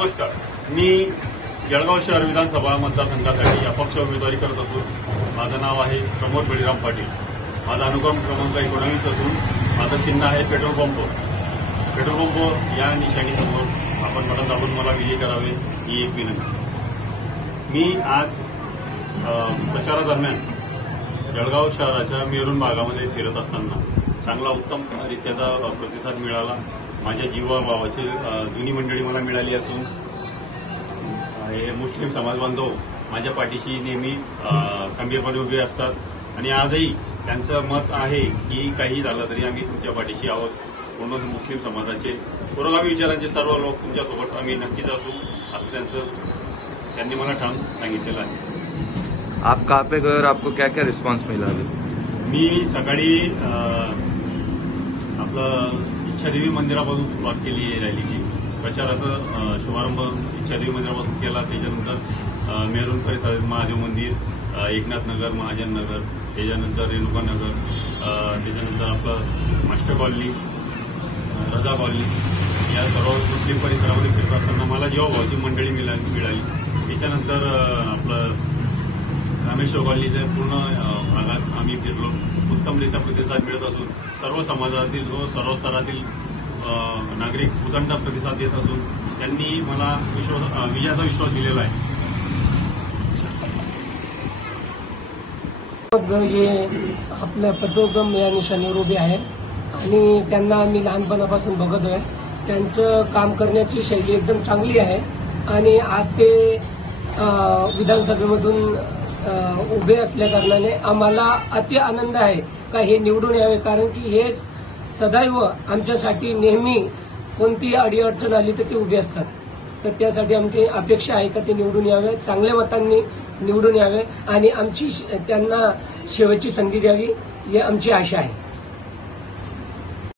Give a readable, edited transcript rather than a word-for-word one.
नमस्कार. मी जळगाव शहर विधानसभा मतदारसंघासाठी अपक्ष उमेदवारी करत असून माझं नाव आहे प्रमोद बळीराम पाटील. माझा अनुक्रम क्रमांक 19 असून माझं चिन्ह आहे पेट्रोल पंप. पेट्रोल पंप या निशाणीसमोर आपण बटन दाबून मला विजयी करावे ही एक विनंती. मी आज प्रचारादरम्यान जळगाव शहराच्या मेरून भागामध्ये फिरत असताना चांगला उत्तम रित्याचा प्रतिसाद मिळाला. माझ्या जीवाभावाची जुनी मंडळी मला मिळाली असून हे मुस्लिम समाज बांधव माझ्या पाठीशी नेहमी खंबीरपणे उभे असतात आणि आजही त्यांचं मत आहे की काही झालं तरी आम्ही तुमच्या पाठीशी आहोत. म्हणून मुस्लिम समाजाचे पुरोगामी विचारांचे सर्व लोक तुमच्यासोबत आम्ही नक्कीच असू असं त्यांनी मला ठाम सांगितलेलं आहे. आप कहाँ पे गए और आपको क्या क्या रिस्पॉन्स मिला? मी सकाळी आपलं इच्छादेवी मंदिरापासून सुरुवात केली आहे रॅलीची. प्रचाराचा शुभारंभ इच्छादेवी मंदिरापासून केला. त्याच्यानंतर मेरून परिसरात महादेव मंदिर, एकनाथ नगर, महाजन नगर, त्याच्यानंतर रेणुका नगर, त्याच्यानंतर आपलं मास्टर कॉलनी, रजा कॉलनी या सर्व मुस्लिम परिसरामध्ये फिरत असताना मला जीवाभावाची मंडळी मिळाली. त्याच्यानंतर आपलं रामेश्वर कॉलनीच्या पूर्ण भागात आम्ही फिरलो. उत्तमरित्या प्रतिसाद मिळत असून सर्व समाजातील सर्व स्तरातील नागरिक उदंड प्रतिसाद देत असून त्यांनी मला विजयाचा विश्वास दिलेला आहे. हे आपल्या पेट्रोल या निशाणीवर उभे आहेत आणि त्यांना मी लहानपणापासून बघतोय. त्यांचं काम करण्याची शैली एकदम चांगली आहे आणि आज ते विधानसभेमधून उभे असल्या कारणाने आम्हाला अति आनंद आहे का हे निवडून यावे. कारण की हे सदैव आमच्यासाठी नेहमी कोणतीही अडीअडचण आली तर ते उभे असतात. तर त्यासाठी आमची अपेक्षा आहे का ते निवडून यावे, चांगल्या मतांनी निवडून यावे आणि आमची त्यांना शेवटची संधी द्यावी ही आमची आशा आहे.